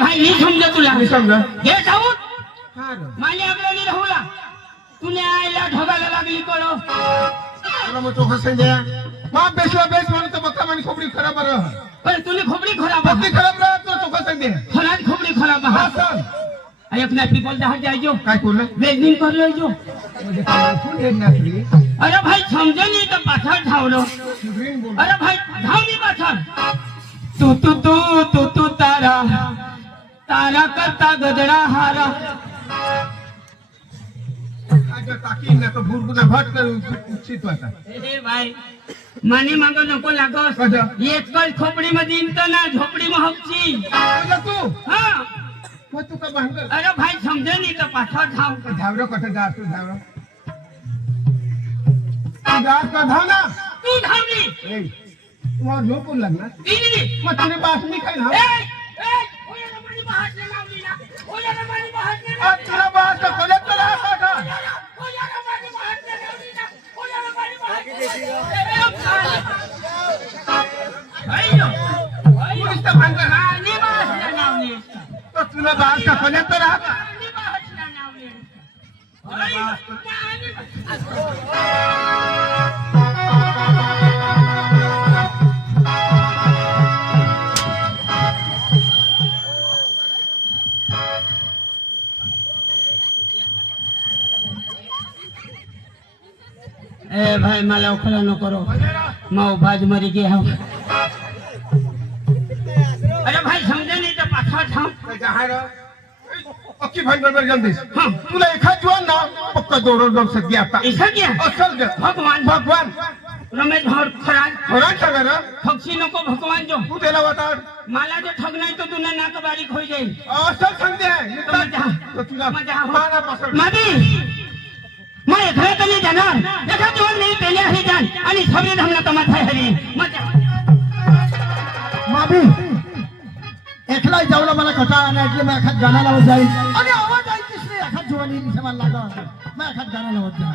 भाई नहीं समझा तुला मी समजा गेट आउट हा रे. माने आपला नाही राहुला तुने आईला ढोगायला लागली कळो तुला मग तो हसन द्या मा बेसला बेस म्हणून तर बक्का म्हणे खोबडी खराब रह पण तुने खोपडी खराब खोबडी खराब रह तो हसन दे खराब खोपडी खराब हा सर अरे अपना पीपल दहा जाइयो काय करलं वेल्डिंग कर लो जो म्हणजे काय फुल हेड नसली अरे भाई समझे नहीं तो पाथर धावलो सुग्रीन बोल अरे भाई धाव नहीं पाथर तू तू तू तू तू तारा तारा करता गदड़ा हारा आज टाकी ना तो भुरगुना भट कर उचित होता ए भाई माने मागो नको लागस कसं? एक कल खोपडी मध्ये इंत ना झोपडी में हपची म्हणजे तू हाँ मग तू का भांगर अरे भाई समझे नहीं तो पाथर धाव धावरो कसं जा तू धावरो जा का धाव ना तू धावली ए तुम्हाला झोपून लागणार दीदी मग तुने बासनी काय ना ए ए ओला मारी बाहर से लावली ना ओला मारी बाहर से आज तुला बास का खोले तर आता का ओला मारी बाहर से लावली ना ओला मारी बाहर से अय्यो पुलिस का भांगर हा नी बाहर से लावली तो तुला बास का खोले तर आता नी बाहर से लावली ए भाई मला उखला न करो माओ बाज मरी गया हूँ अरे भाई समझे नहीं तो पाछा था जहार पक्की भांगर बर जल्दी हाँ तुला एखाद जुआन ना पक्का दोरो दम से दिया था ऐसा क्या असल दे भगवान भगवान रमेश भाव खराज खरा सगर ठगसी नको भगवान जो तू त्याला वाता मला जो ठग नाही तो तुला नाक बारीक होई जाईल असल संधे आहे तो मजा तो तुला मजा माना पसंत मादी मैं एकरा तो नहीं जाणार एका जीवन नहीं पहले ही जान आणि सबरे धमला तो माथा हरी मजा माबी एकला जावला मला कथा आणि એટલે मैं एखाद गाना लावत जाईल आणि आवाज ऐकीस नाही एखाद जीवनी दिसे मला लागा मैं एखाद गाना लावत जा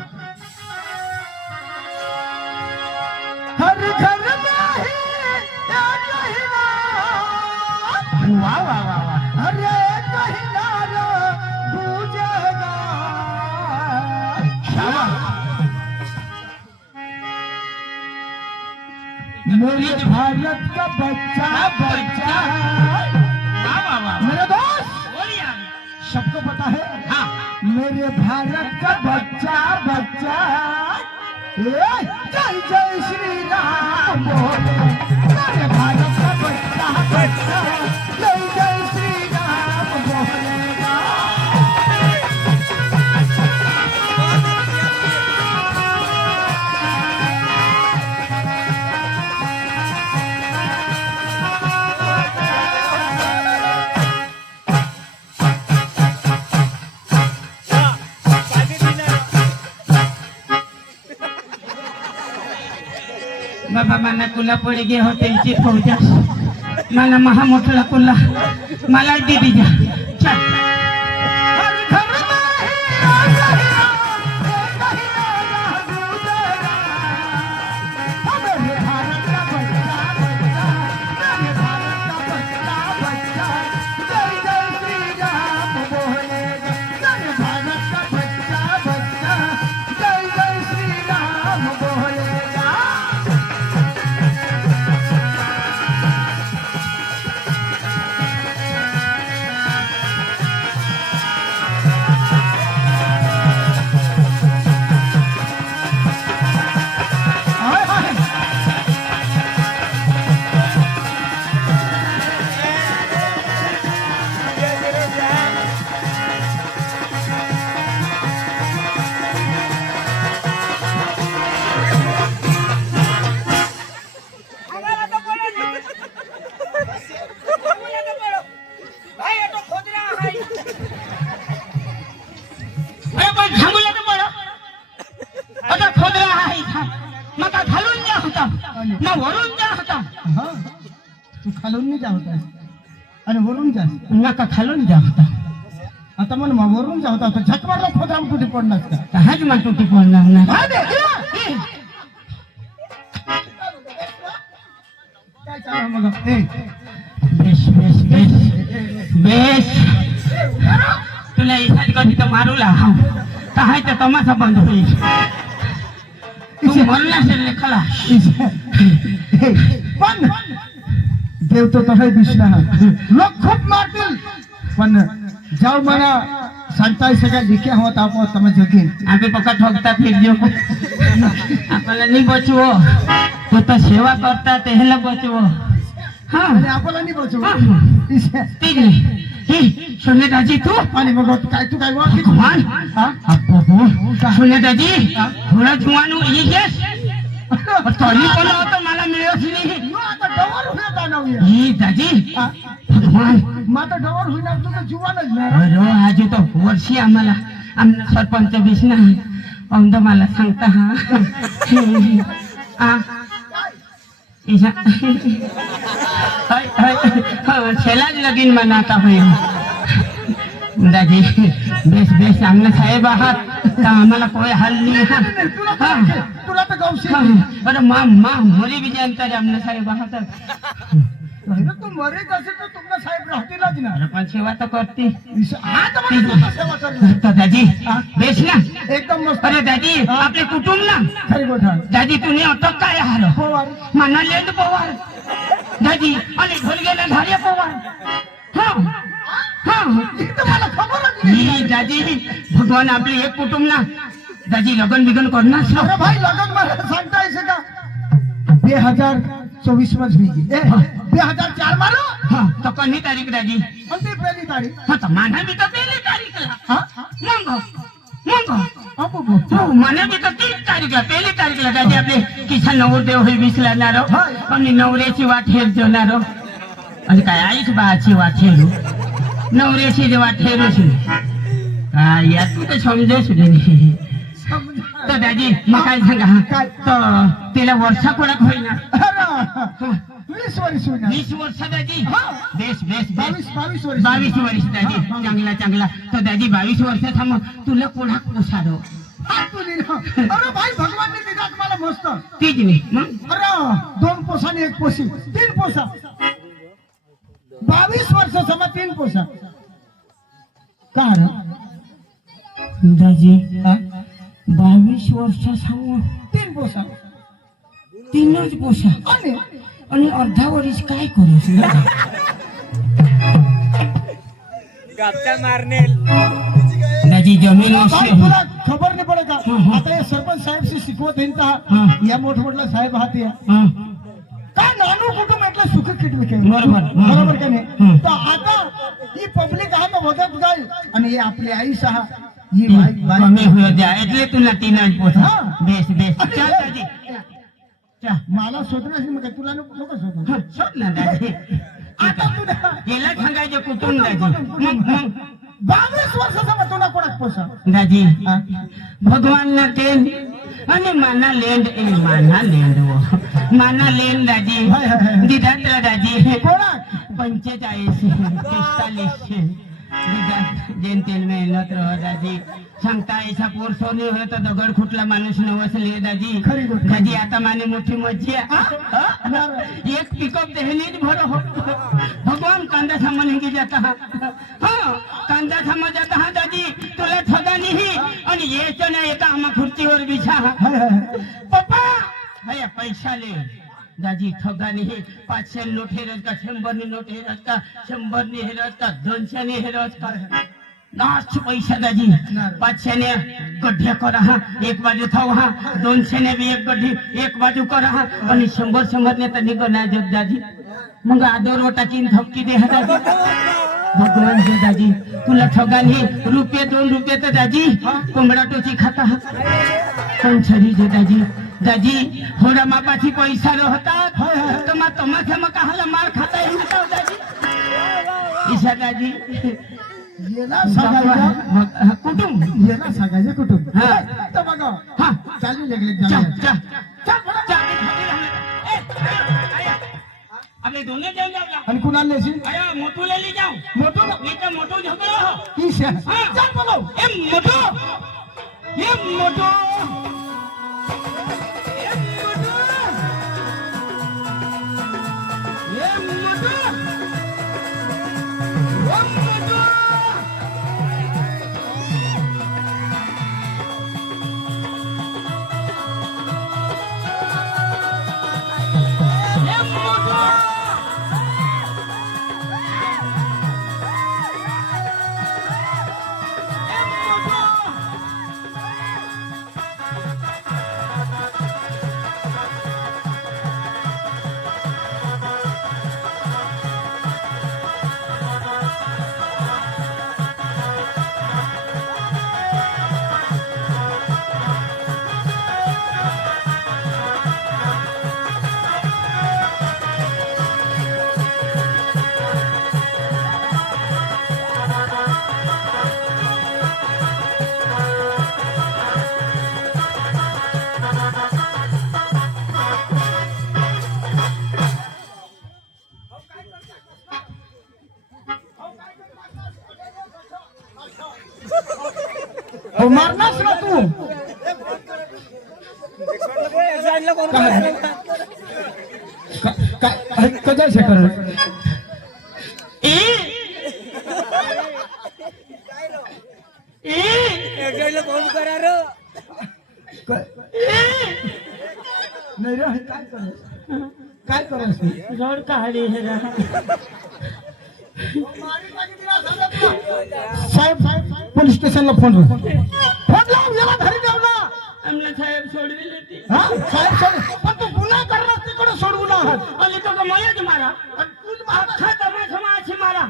हर घर में ही एक कहिना वाह वाह वाह वाह अरे कहिना रो पूजेगा मेरे भारत का बच्चा बच्चा मेरे दोस्त सबको पता है हाँ मेरे भारत का बच्चा बच्चा जय जय श्री राम बोले मेरे भारत का बच्चा बच्चा जय जय श्री राम बोलेगा बाबा मला कुला पडी गे होते इथे फौजा मला महा मोठला कुला मला दे दीजा चल हर घर में ही मेरे भारत का बच्चा बच्चा मेरे भारत का बच्चा बच्चा जय जय श्री राम बोलेगा मेरे भारत का बच्चा बच्चा जय जय श्री राम बोलेगा हाय हाय अरे पण थांबूया तर बरं आता खोदरा आहे इथं मग घालून द्या होता मग वरून द्या होता हाँ तू खालून नाही जात आहेस आणि वरून जा नका खालून द्या होता आता मन वरून जा होता झक मारला खोदराम तुझे पडणार का काहीच म्हणतो ती बोलणार नाही काय चालू मग ए बेश बेश बेश बेस तुला इशाद कधी तर मारू लाव तर हाय तर तमाशा बंद होईल तू म्हणला असेल खलास पण देव तो तसंही दिसला लोक खूप मारतील पण जाऊ मला सांगताय सगळ्या लिखे होत आपण તમે જગી આપણે પકા ઠોકતા ફિરજો આપણને નહીં બચવો તો તો સેવા કરતા તેહલા બચવો હા आणि आपल्याला नाही बचव ठीक नाही हे सोनेदाजी तू आणि मग काय तू काय बोल ભગવાન हा અપ્પો સોનેદાજી થોડા જુવાનું એ ગેસ તોલી કોનો હતો માલા મળ્યો છે નહીં आता डवर होय दानवी એ દાજી ભગવાન माता डवर होईना तुझं जीवनच नाही अरे आज तो वर्षी आम्हाला आमना सरपंच बिसना औंध मला सांगता हा इसा छेलाच लगीन मनाता होईल दादी बेस बेस आमना साहेब आहात तर आम्हाला कोई हाल नाही तुला तर गौशी अरे मा मा मुली विजयंतर आमना साहेब आहात तू मरेच असेल तर तुमचा साहेब राहतीलच ना अरे पण सेवा तर करते हा तर मला तुझा सेवा करणार तर दादी बेस ना एकदम मस्त अरे दादी आपले कुटुंब ना खरी गोष्ट दादी तुम्ही अटक काय हार पवार माना लेंद पवार दादी आणि ढोलगेला धार्य पवार हा हा इथं मला खबरच नाही ही दादी भगवान आपले एक कुटुंब ना दादी लगन बिगन करणार अरे भाई लगन मला सांगता येईल का 2024 માં જ હોઈ ગઈ 2004 માં હા તો કની તારીખ દાદી અંતે પહેલી તારીખ હા તો માને બી તો પહેલી તારીખ લા હા મંગો મંગો આપો મને બી તો 30 તારીખ લા પહેલી તારીખ લા દાદી આપણે કિશન નવરદેવ હોય વિસલાનારો અને નવરેची वाट हेरजोनारो અને काय आईच बाची वाट हेरू नवरेची जे वाट हेरू છે હા યાર તું તો સમજો છું નહીં तो दादी मग काय सांगा काय? तो तिला वर्षा कोणाक होईना 20 वर्ष होईना 20 वर्ष दादी बेस बेस 22 वर्ष 22 वर्ष दादी चांगला चांगला तो दादी 22 वर्ष थांब तुला कोणाक पोसारो हात तुझी अरे भाई भगवानने दिला तुम्हाला मस्त तीच नाही मग अरे 2 पोसाने 1 पोसी 3 पोसा 22 वर्ष समा 3 पोसा का रे दादी 22 वर्ष सांग 3 पोसा तीनच पोसा आणि अर्धा वर्ष काय करू गप्पा मारने दादी जमीन भाई तुला खबर नाही पडे का आता हे सरपंच साहेब से शिकवत येईल का या मोठमोठला साहेब हात या काय नानू कुटुंब એટલે સુખ કેટલું કે બરાબર કે નહીં તો आता ही पब्लिक हा तो વધત જાય અને એ આપલી आई સहा ही भाई कमी होय द्या એટલે तुला तीनच पोसा बेस बेस चल दादी मला शोधण्याशी मग तुला नको शोध शोध ना दादी आता तुला गेला सांगायचे कुटुंब दादी मग 22 वर्षाचा मग तुला कोणाक पोसा दादी भगवान ना तेन आणि माना लेंड माना लेंड दादी दिदात्र दादी कोणाक 45 45 जेन तेल मेहनत रह दादी सांगता ऐसा पोर सोने हो तो दगड खुटला माणूस नवसले दादी खरी गोष्ट दादी आता माने मोठी मज्जी एक पिकअप देहनीच भरो हो भगवान कांदा सामान की जाता हाँ कांदा सामान जाता हा दादी तुला ठगा नाही आणि यायचं नाही एका आम्हा खुर्चीवर बिछा पप्पा भैया पैसा ले दादी ठगा नाही 500 नोट हेरत का 100 नी नोट हेरत का 100 नी हेरत का 200 नी हेरत का नाच पैसा दादी 500 ने गड्ढे करा हा एक बाजू थाव हा 200 ने भी एक गड्ढी एक बाजू करा हा आणि 100 ने तनी को ना जग दादी मग आदर रोटा किन थपकी दे हा दादी भगवान जे दादी तुला ठगा नाही रुपये 2 रुपये तर दादी कोंबडा टोची खाता हा पण छरी जे दादी दादी थोड़ा मापाची पैसा रहतात तो मा तमाशा मा कहाला मार खाता येईल का दादी ईशा दादी येला सगायचा कुटुंब येला सगायचा कुटुंब हा तर बघा हा चालू लागले આપણે दोने जाऊ जाऊ आणि कुणाला लेशील अरे मोठू ले जाऊ मोठो नहीं तो मोठू झगड़ा हो की शे हाँ चल बोलो ए मोठू ये मोठू One अहो मारणारच ना तू काय कदा शेकर कोण करा रो नाही रे काय करायचं रोड काढी हे साहेब पोलीस स्टेशनला फोन लाव याला घरी जाऊ ना आमला साहेब सोडविले ती हा साहेब पण तू गुन्हा करणार तिकडे सोडवू ना आणि तो कमायच मारा अख्खा तमाशा माशी मारा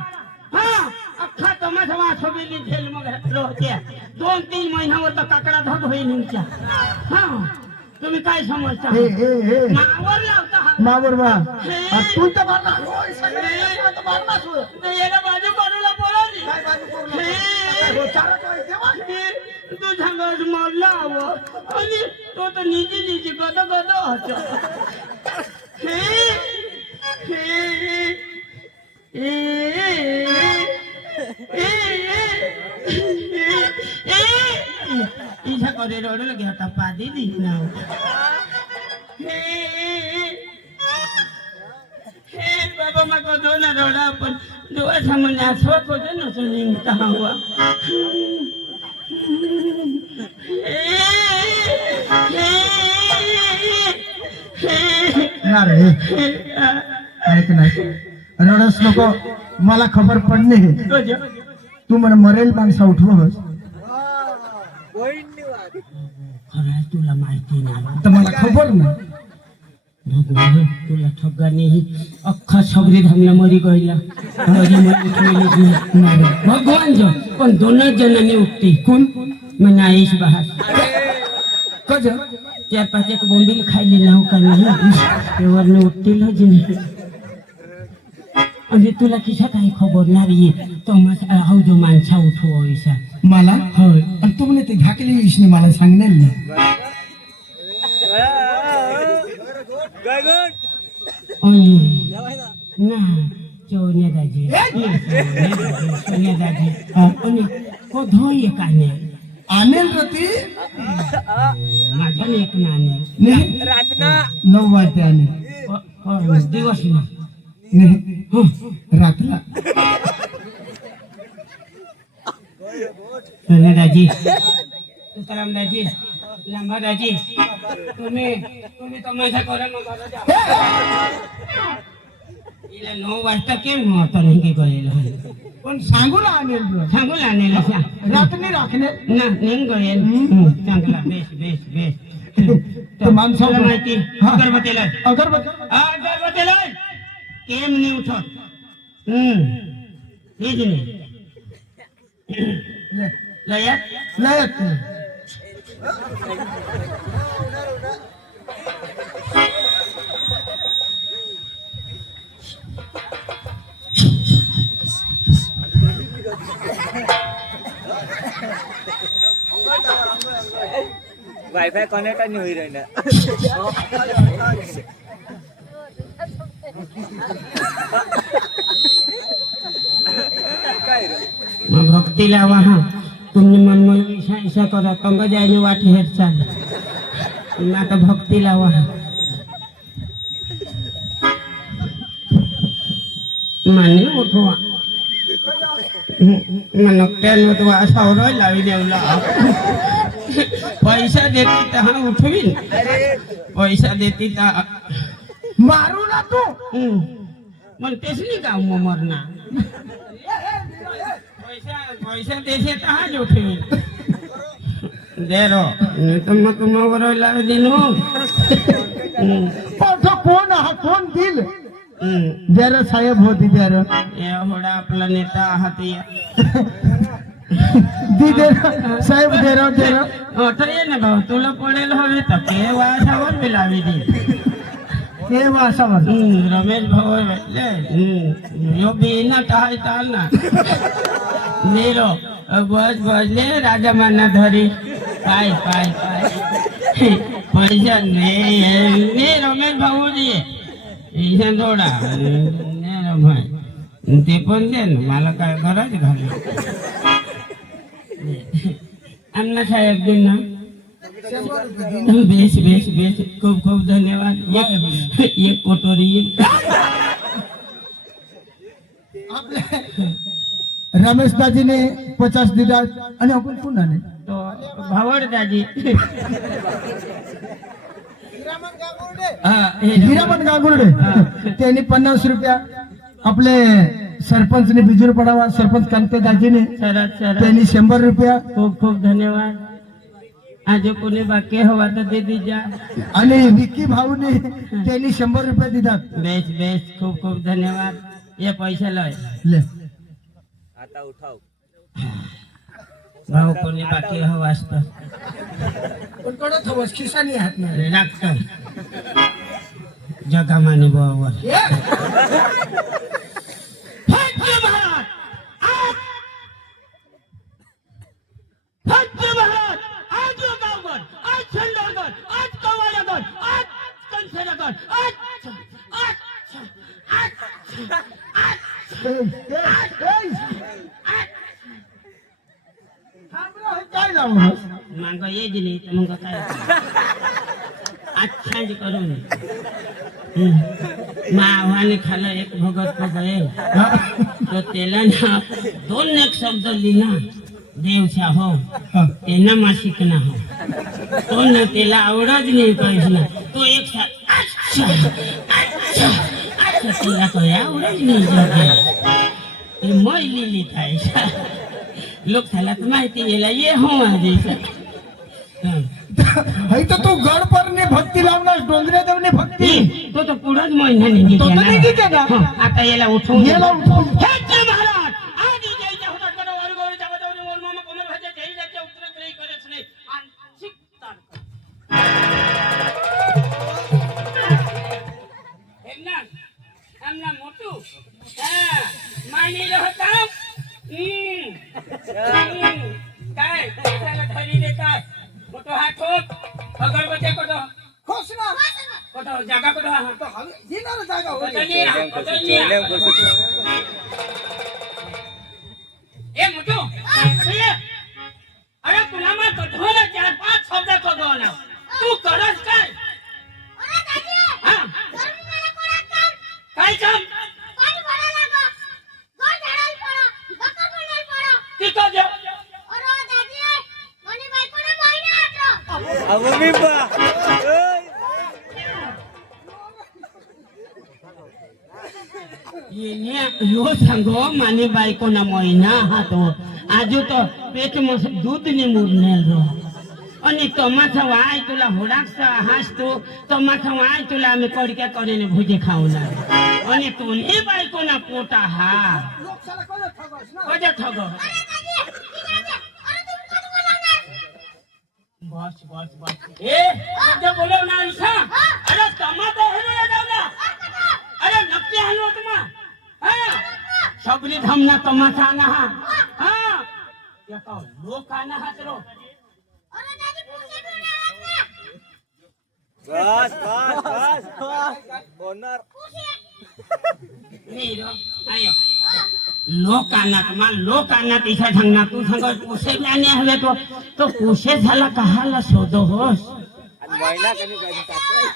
हा अख्खा तमाशा सोडविली झेल मग रोहते 2-3 महिन्यावर तर काकडा धग होईल तुमच्या हा तुम्ही काय समजता मावर लावता मावर वा तू तर याला बाजू बाजूला बोलावली तू झांगास मारला हवं आणि तो तर निजी गद होता इच्छा करे रडलं घ्या टप्पा दिली ना बाबा मग दोन रडा पण डोळ्याचा म्हणजे आठवत होते ना तो निघता हवा ऐक नाही रडस नको मला खबर पडली तू मला मरेल माणसा उठवस खरं तुला माहिती ना तर मला खबर नाही तुला ठगाने अख्खा सगळी धामला मरी गईला भगवान जो पण दोनच जणांनी उठते कोण म्हणजे आईश बहार कज 4-5 एक बोंबील खायले नाव का नाही तेवरने उठतील आणि तुला किशा काही खबर नाही तो हा जो माणसा उठव ऐसा मला होय आणि तू म्हणे ते घाकली विषयी मला सांगणार ना ना सोन्या दाजी आणि को धोय काने आणेल रती माझ्या एक नाणे नाही 9 वाजता आणेल दिवस ना नाही रातला सोन्या दाजी तुकाराम दाजी लांबा दाजी तुम्ही तमाशा करा मग इला 9 वाजता केम होता नाही गळेल पण सांगू ना आणेल सांगू आणेल रात्री राखणे ना नेम गळेल चांगला बेस तर माणसाला माहिती अगरबत्तीला अगरबत्ती केम नाही उठत हेच नाही लयात लयत वायफाय कनेक्ट नहीं हुई रहना मग भक्ती लावा हा तुम्ही मन ऐसा करा कंग जायने वाट हेर चाल आता भक्ती लावा हा माने उठवा मनकट्यान उठवा सावरा लावी देवला पैसा देती तर हा उठवीन पैसा देती तर मारू ना तू मग तेच नाही का मरना पैसा देते तर हा उठवीन दे रो मग तुम्हाला लावी देनो कोण हा कोण दिल जरा साहेब होती जरा एवढा आपला नेता आहात या दी दे साहेब दे रहा आता ये ना भाऊ तुला पडेल हवे तर ते वासावर बी लावी दे ते वासावर रमेश भाऊ भेटले यो बी ना काय चाल ना नेलो बस बसले राजा माना धरी काय काय काय पैसा ने रमेश भाऊ दिये ईशा थोडा ते पण दे ना मला काय गरज घाल अण्णा साहेब दिन ना बेस बेस बेस खूप खूप धन्यवाद एक कोटोरी रमेश दाजीने 50 दिलात आणि आपण पुन्हा नाही तो भावड दाजी हिरामन गांगुर्डे त्यांनी 50 रुपया आपले सरपंचने बिजूर पडावा सरपंच कांते दाजीने सरत सरत त्यांनी 100 रुपया खूप खूप धन्यवाद आज कोणी बाकी हवा तर दे दीजा आणि विकी भाऊने त्यांनी 100 रुपये दिलात बेस बेस खूप खूप धन्यवाद ये पैसा लय ले आता उठाव भाऊ कोणी बाकी हवा असतं पण कडत हवस खिसानी हात नाही लागतं जगामानी बावर काय लावून मागं ये दिली तर मग काय अच्छा जी करून मावाने खाला एक भगत पगळे तर त्याला ना 2 एक शब्द लिहिला देवशा हो त्यांना मासिक ना हो तो ना त्याला आवडच नाही काहीच ना तो एक अच्छा अच्छा अच्छा तुला काही आवडच नाही ते मै लिहिली काय लोक त्याला तर माहिती गेला ये हो माझी तो तू गड परने भक्ती लावणार डोंगरे देवने भक्ती तो तर पुढंच महिना निघी तो तर निघी गेला. आता याला उठवून याला उठवून. हे जय महाराज आधी जयच्या होतात कडे वारगोरी जाबतावरी मोल मामा कोमल भाज्या जय जायच्या उतरत नाही करत नाही आंशिक तारक हेमना आमना मोटू मानी होता काय त्याला धरी देतात मोठो हात ठोक अगरबत्ती कोठो खोसना कोठो जागा कोठो हा तो येणार जागा बदलली ए मोठो अरे तुला मग कठोर 4-5 शब्द कगवला तू करस काय काय काम किती देव मम्मी बा यो सांगो माने बायको ना महिना हा तो आजू तो पेट में दूध ने मुरनेल रो आणि टमाटा वाय तुला होडाकसा हास तो टमाटा वाय तुला आम्ही कडक्या करेने भुजे खाऊला आणि तुने बायको ना पोटा हा कजा ठग बस बस बस ए कजा बोलो ना ऐसा अरे टमाटा हेरे जाऊला अरे नक्की हालो तुम्हा हां सबली धमना टमाटा ना हां या तो लोक आना हात रो बस बस बस ओनर नहीं रो आयो लोकांना तिसा ढंगना तू सांग पुसे जाने हवे तो पुसे झाला कहाला शोधो होस आणि महिना कमी पाहिजे टाकलाय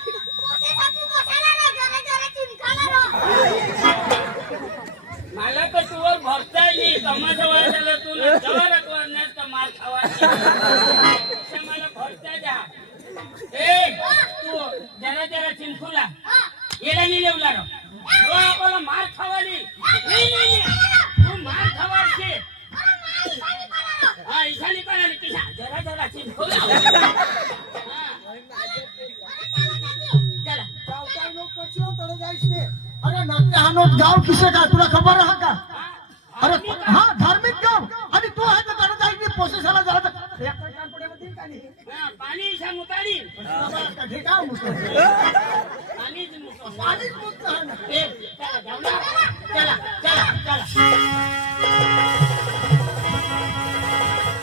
मला तो तुवर भरताय नाही टमाटा वाचायला तू जवार करण्यास का मार खावा मला भरता जा ए तू जरा चिंखुला येला नाही लेवला रो वो आपला मार खावाली नाही तू मार खावाची हा इसानी कोणाली किसा जरा चिंखुला चला गावचा लोक कशी तडे जायचे अरे नक्की हानोत गाव किसे का तुला खबर आहे का अरे हा धार्मिक गाव आणि तू आहे का तडे जायचे पोसेसाला जरा तर एक कान पडे मध्ये का नाही पाणी इसा मुताडी का ठेका मुसो पाणीच मुतो पाणी मुसो ए चला जाऊ ना चला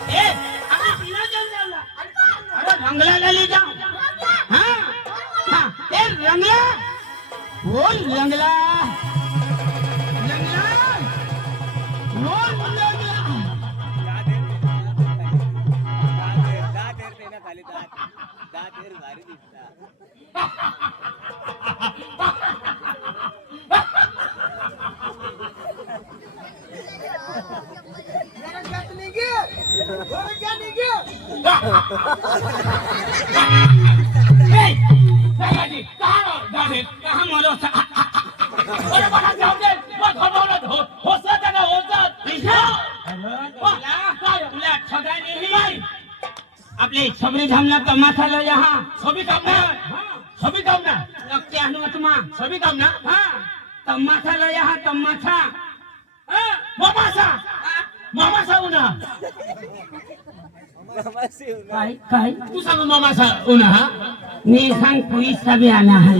ए अरे बिना जाऊला अरे रंगला गाली जा हां ए रंगला बोल रंगला बोल रंगला दादाजी कहा मरो अरे बड़ा जाऊ दे मग हरवलं होसत ना होसत तुला ठगा नाही आपले सबरी धामना तमाशा लो यहाँ सभी कामना लगते हनु तुमा सभी कामना हाँ तमाशा लो यहाँ तमाशा मामासा उन्हा काय तू सांग मामाचा उन्हा हा मी सांग कोई सभी आना है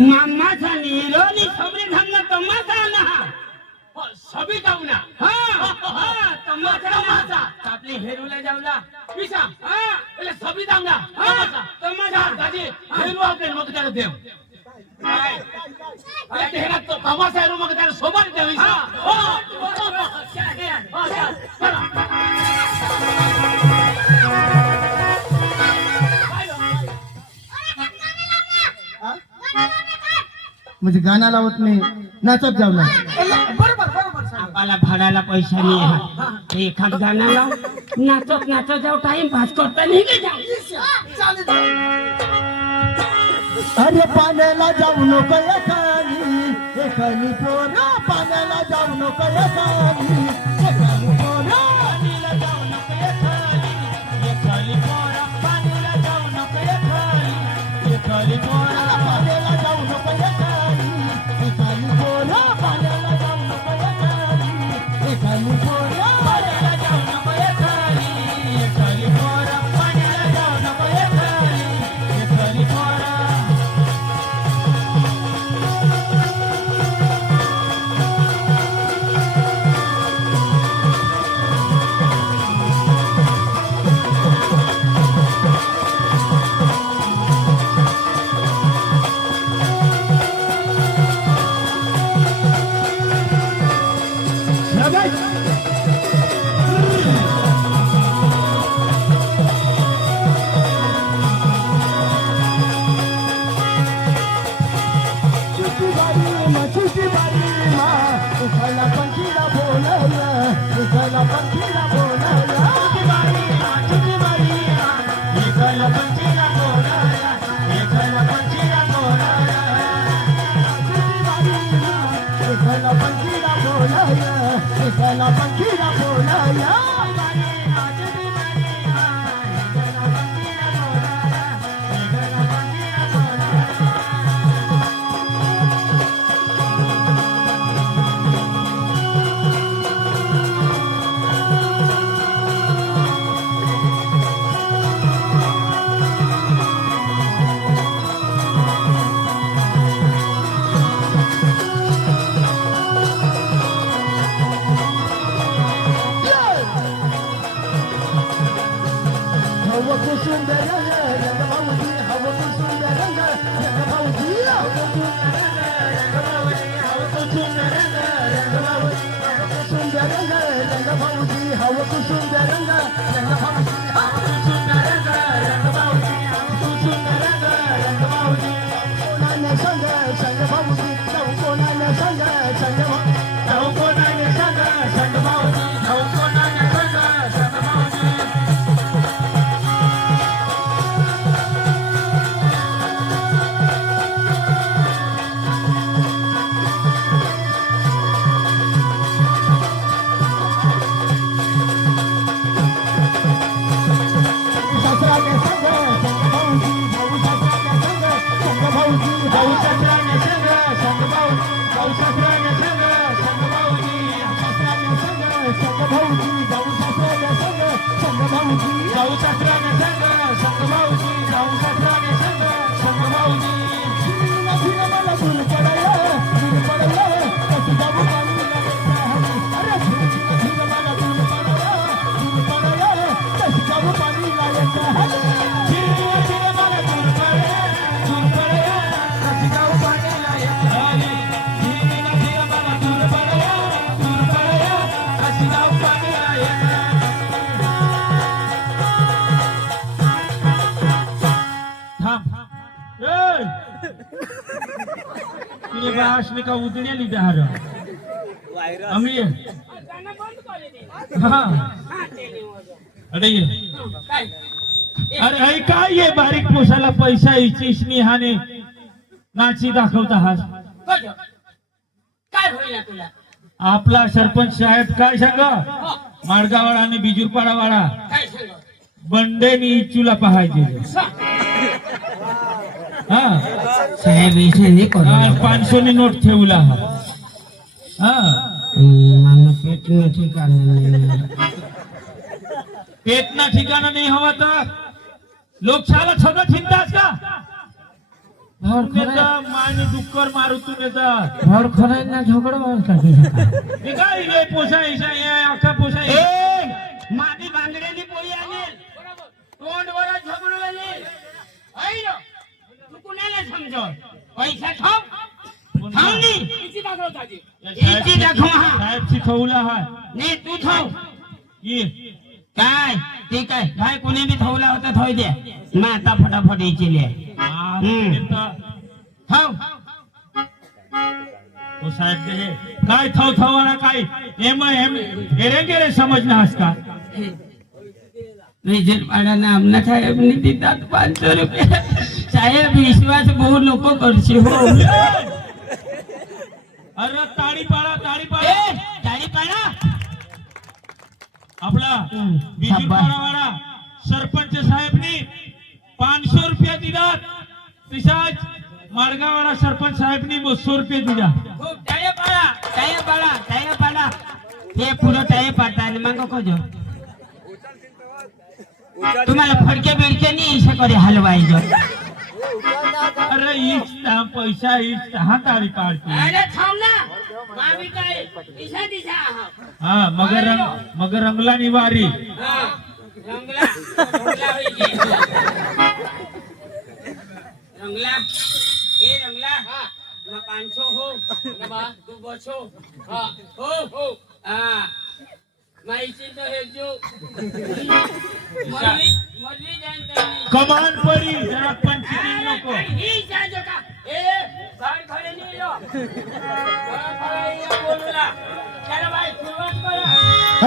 मामाचा नीरोनी सबरी धामना तमाशा आना है सभी कामना हाँ तमाशा आपले हेरूला जाऊला पिसा हाँ એટલે સભી કામના तमाशा દાદી હેરું આપણે મગ તારે દેવ અરે તેરા તો તમાસા હેરું મગ તારે સોબાની દેવી છે म्हणजे गाणं लावत नाही नाचत जावला आपल्याला भाड्याला पैसा नाही आहे एखाद गाणं लाव नाचत जाऊ टाइम पास करता नाही जाऊ अरे पाण्याला जाऊ नको एकानी पोरा पाण्याला जाऊ नको एकानी पोरा पाणीला जाऊ नको एखाली पोरा पाणीला जाऊ नको एखाली पोरा पाण्याला जाऊ नको एकानी पोरा पाण्याला जाऊ नको एकानी पोरा पाण्याला जाऊ नको एखाली पोरा पाणीला जाऊ नको एखाली पोरा का उदण्या लिहिता हार वायरल आम्ही ये. गाणं बंद करे दे. हा हा, ते नाही होत. अरे ये. काय अरे आई काय ये बारीक पोसाला पैसा इची स्नेहाने नाची दाखवता आहात. बघ. काय होईल ना तुला आपला सरपंच साहेब काय सांगा हो, माडगावाडा आणि बिजूरपाडावाडा काय सांग बंडेनी इचूला पाहायचे. हा साहेब इथे नाही करू आज 500 नी नोट ठेवला हा. हा मला पेट नाही ठिकाण पेटना ठिकाणा नाही हवा तर लोकशाला सगळं चिंतास का मानी डुक्कर मारू तुम्ही तर खरायला झगडा काय हे पोसा ऐसा हे अख्खा पोसा माझी बांगड्याची पोळी आणेल तोंड वर झगडू आणेल आई नो, तू कुणाला समजव पैसा थांब थांबली इची दाखव हा साहेब शिकवला हा नाही तू थांब ये काय ठीक आहे भाई कोणी बी थवला होता थोय द्या मग आता फटाफट यायची थांब तो साहेब के काय थव थवाना काय एम एम एरेंगे रे समझना हसका रिजल्ट पाडाना आमना साहेब ने देतात 500 रुपये साहेब विश्वास बहुत लोक करशी हो अरे ताड़ी पाड़ा गाडी पाडा आपला बिजूरपाडावाडा सरपंच साहेबनी 500 रुपया दिलात तसाच माडगावाडा सरपंच साहेबनी 200 रुपये दिला. खूप टाळे पाडा हे पुढं टाळे पाडता आणि मग कोजो तुम्हाला फडके बिडके नाही इशे करे हलवायचं अरे इच पैसा इच हा ताड़ी पाड़ती अरे थांब ना मामी काय इशा दिशा हाँ मगर रंगला निवारी रंगला रंगला मैं 500 हो तू बचो मैं इसी तो है जो मरली जानता नहीं कमान पड़ी जरा पंचती नको ही जाजो का घर खड़े नहीं लो बोलूला चलो भाई शुरुआत करो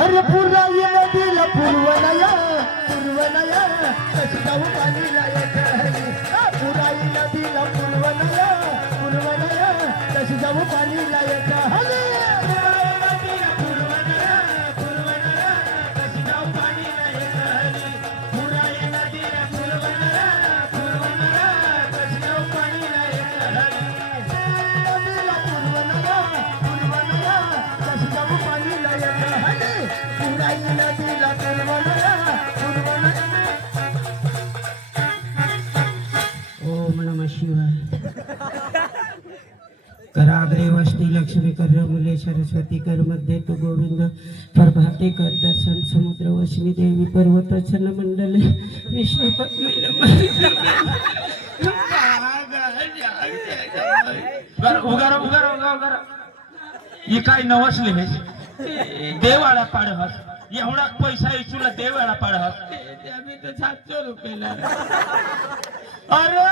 अरे पुराई नदीला पूर्वनया कशी जाऊ पाणीला येत पुराई नदीला पूर्वनया कशी जाऊ पाणीला येत ओम नमः शिवाय कराग्रे वस्ती लक्ष्मी कर मुले सरस्वती कर मध्ये तू गोविंद प्रभाते कर दर्शन समुद्र वशनी देवी पर्वत छन मंडल विष्णु उगारा ये काय नवसले हे देवाळा पाडहस एवढा पैसा इचूला देवाळा पाडहस आम्ही तर 700 रुपये अरे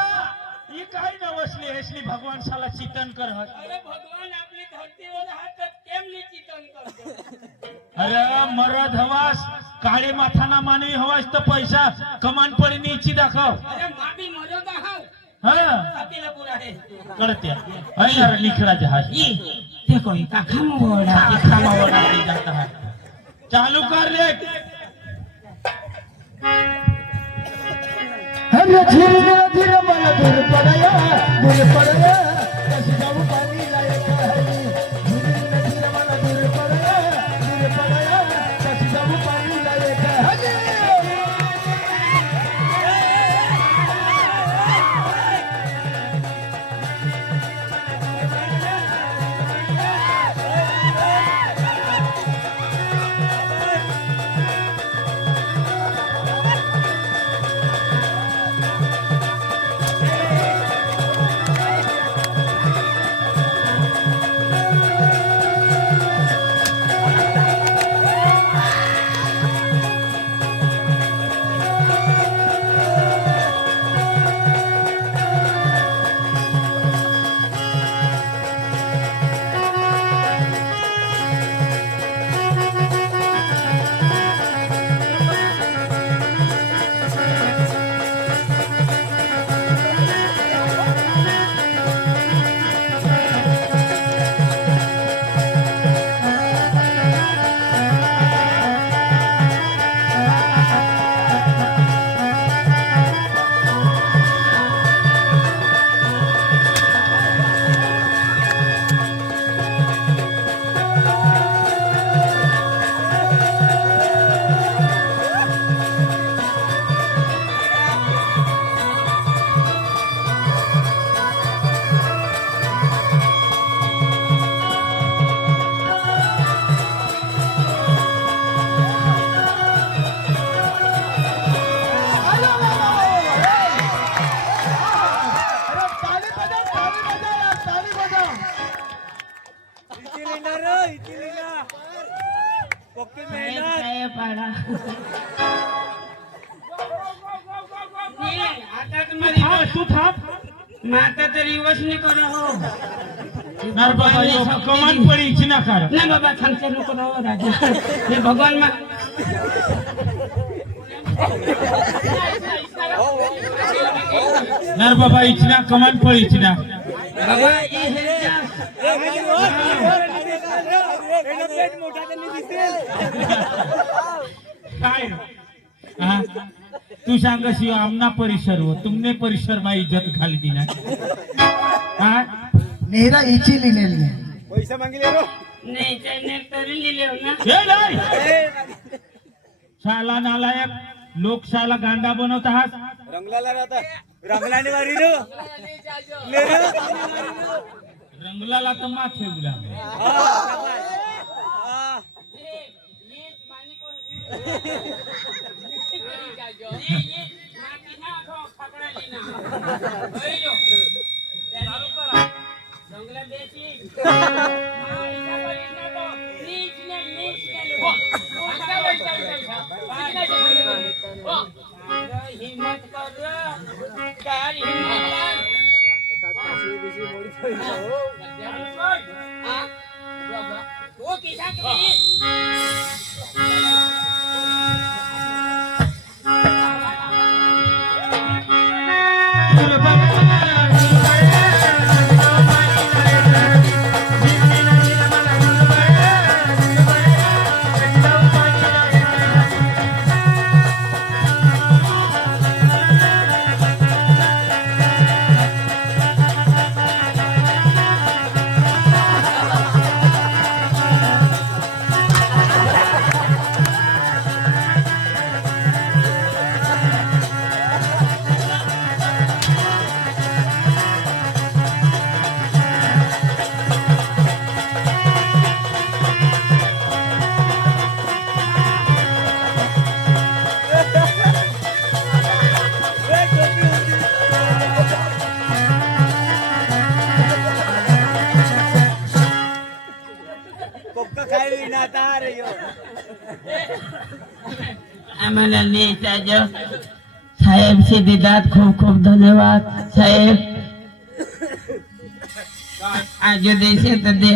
ये काय नवसले हेसली भगवान साला चितन करहस अरे भगवान आपली धरतीवर हातात केमली चितन करतो अरे मरद हवास काळे माथाना माने हवास तर पैसा कमान पडी नीची दाखव अरे माबी मरो का हाव हा साथीला पुरा है कळत्या अरे यार लिखला जहाज ये देखो ये का खामोड़ा खामावड़ा नहीं जाता है चालू कर ले अरे धीरे धीरे मन दूर पड़या कशी जाऊ पाणीला येत धीरे धीरे मन दूर पड़या कशी जाऊ पाणीला येत आपकी मेहनत काय पाडा आता तुम्हाला थांब, तू थांब माता तर रिवर्स नाही करा हो नार बाबा यो कमान पड़ी इच्छा कर नाही बाबा सांगते नको राहो राजा हे भगवान मा नार बाबा इच्छा कमान पड़ी इच्छा बाबा हे मोठा त्यांनी दिसेल काय हा? तू सांग शिव आमना परिसर हो तुमने परिसर मा इज्जत घाली दी ना हा? नेहरा इची लिहिलेली आहे. पैसे मागितले रो नाही त्याने तरी लिहिले हो ना हे नाही शाला नालायक लोकशाला गांडा बनवत आहात रंगलाला राहता रंगलाने मारी रो रंगलाला तर माथे उला हिम्मत कर हिम्मत वो किसा आम्हाला नेताज साहेब से देतात खूप खूप धन्यवाद साहेब आज देशे तर दे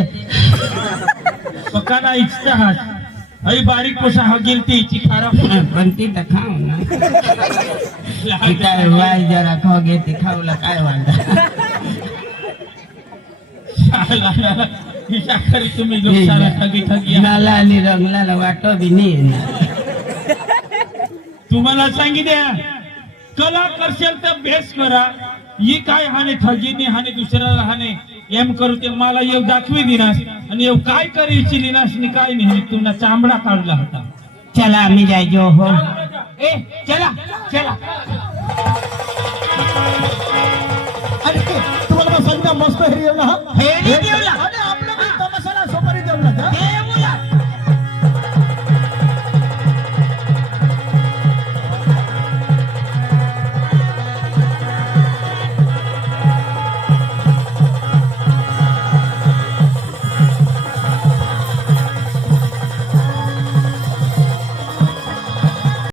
पकाना इच्छा आहात आई बारीक पोसा हा गिलती इची खारा पण ती तर खाऊ ना काय वाय जरा खाऊ घे ती खाऊला काय वाटत हिशा खरी तुम्ही लोकशाला ठगी ठगी मला आणि रंगलाला वाटो बी नाही येणार तुम्हाला सांगितल्या कला करशेल तर बेस करा ही काय हाने ठगीने हाने दुसऱ्याला हाने एम करू ते मला येऊ दाखवी दिनास आणि येऊ काय करी इच्छिली नास नि काय नाही तुमचा चांबडा काढला होता चला आम्ही जायचो हो ए चला चला आणि ते तुम्हाला मग सांगितलं मस्त हे येऊ ना हे नाही देऊला